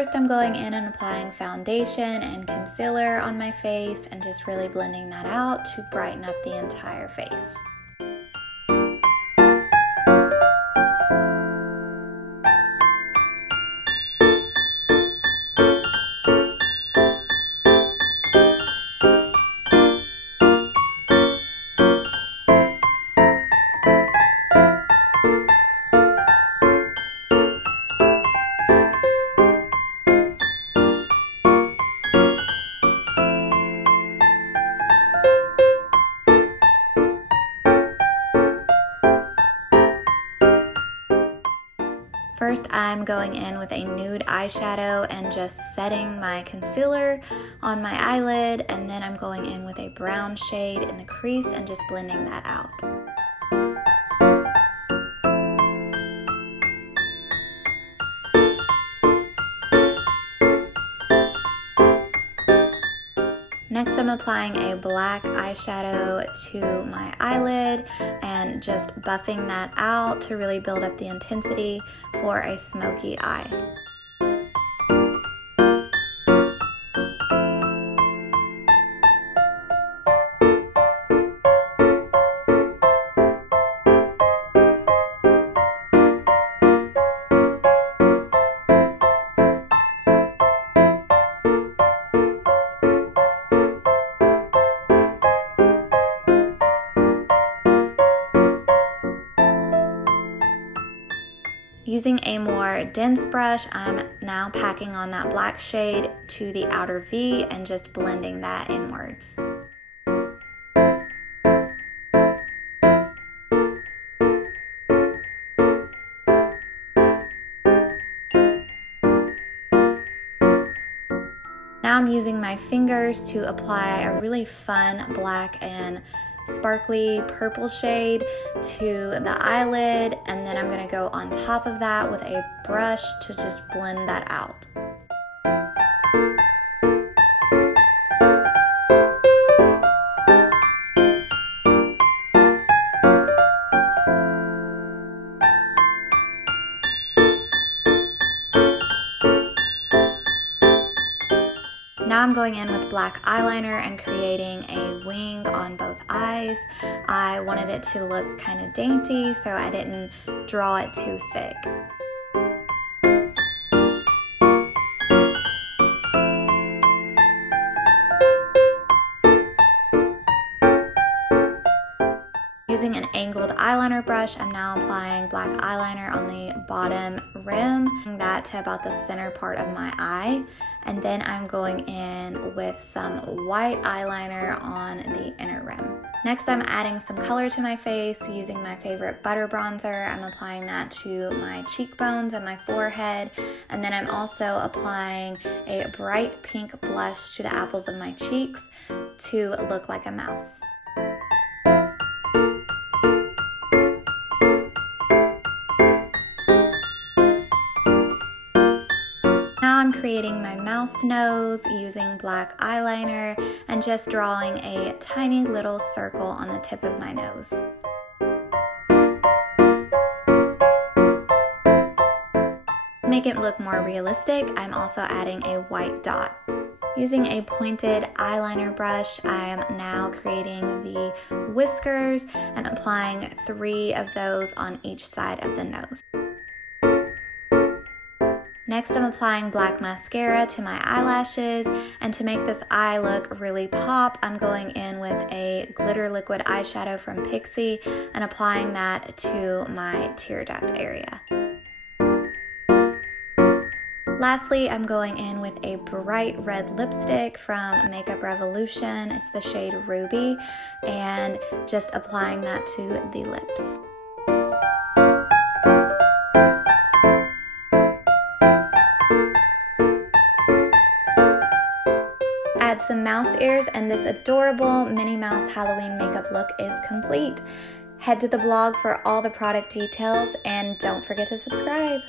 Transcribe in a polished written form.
First, I'm going in and applying foundation and concealer on my face and just really blending that out to brighten up the entire face. First, I'm going in with a nude eyeshadow and just setting my concealer on my eyelid, and then I'm going in with a brown shade in the crease and just blending that out. Next, I'm applying a black eyeshadow to my eyelid and just buffing that out to really build up the intensity for a smoky eye. Using a more dense brush, I'm now packing on that black shade to the outer V and just blending that inwards. Now I'm using my fingers to apply a really fun black and sparkly purple shade to the eyelid, and then I'm going to go on top of that with a brush to just blend that out. Now I'm going in with black eyeliner and creating a wing on both eyes. I wanted it to look kind of dainty, so I didn't draw it too thick. Using an angled eyeliner brush, I'm now applying black eyeliner on the bottom rim, bringing that to about the center part of my eye. And then I'm going in with some white eyeliner on the inner rim. Next, I'm adding some color to my face using my favorite butter bronzer. I'm applying that to my cheekbones and my forehead. And then I'm also applying a bright pink blush to the apples of my cheeks to look like a mouse. I'm creating my mouse nose using black eyeliner and just drawing a tiny little circle on the tip of my nose. To make it look more realistic, I'm also adding a white dot. Using a pointed eyeliner brush, I am now creating the whiskers and applying 3 of those on each side of the nose. Next, I'm applying black mascara to my eyelashes, and to make this eye look really pop, I'm going in with a glitter liquid eyeshadow from Pixie and applying that to my tear duct area. Lastly, I'm going in with a bright red lipstick from Makeup Revolution. It's the shade Ruby, and just applying that to the lips. Add some mouse ears, and this adorable Minnie Mouse Halloween makeup look is complete. Head to the blog for all the product details, and don't forget to subscribe.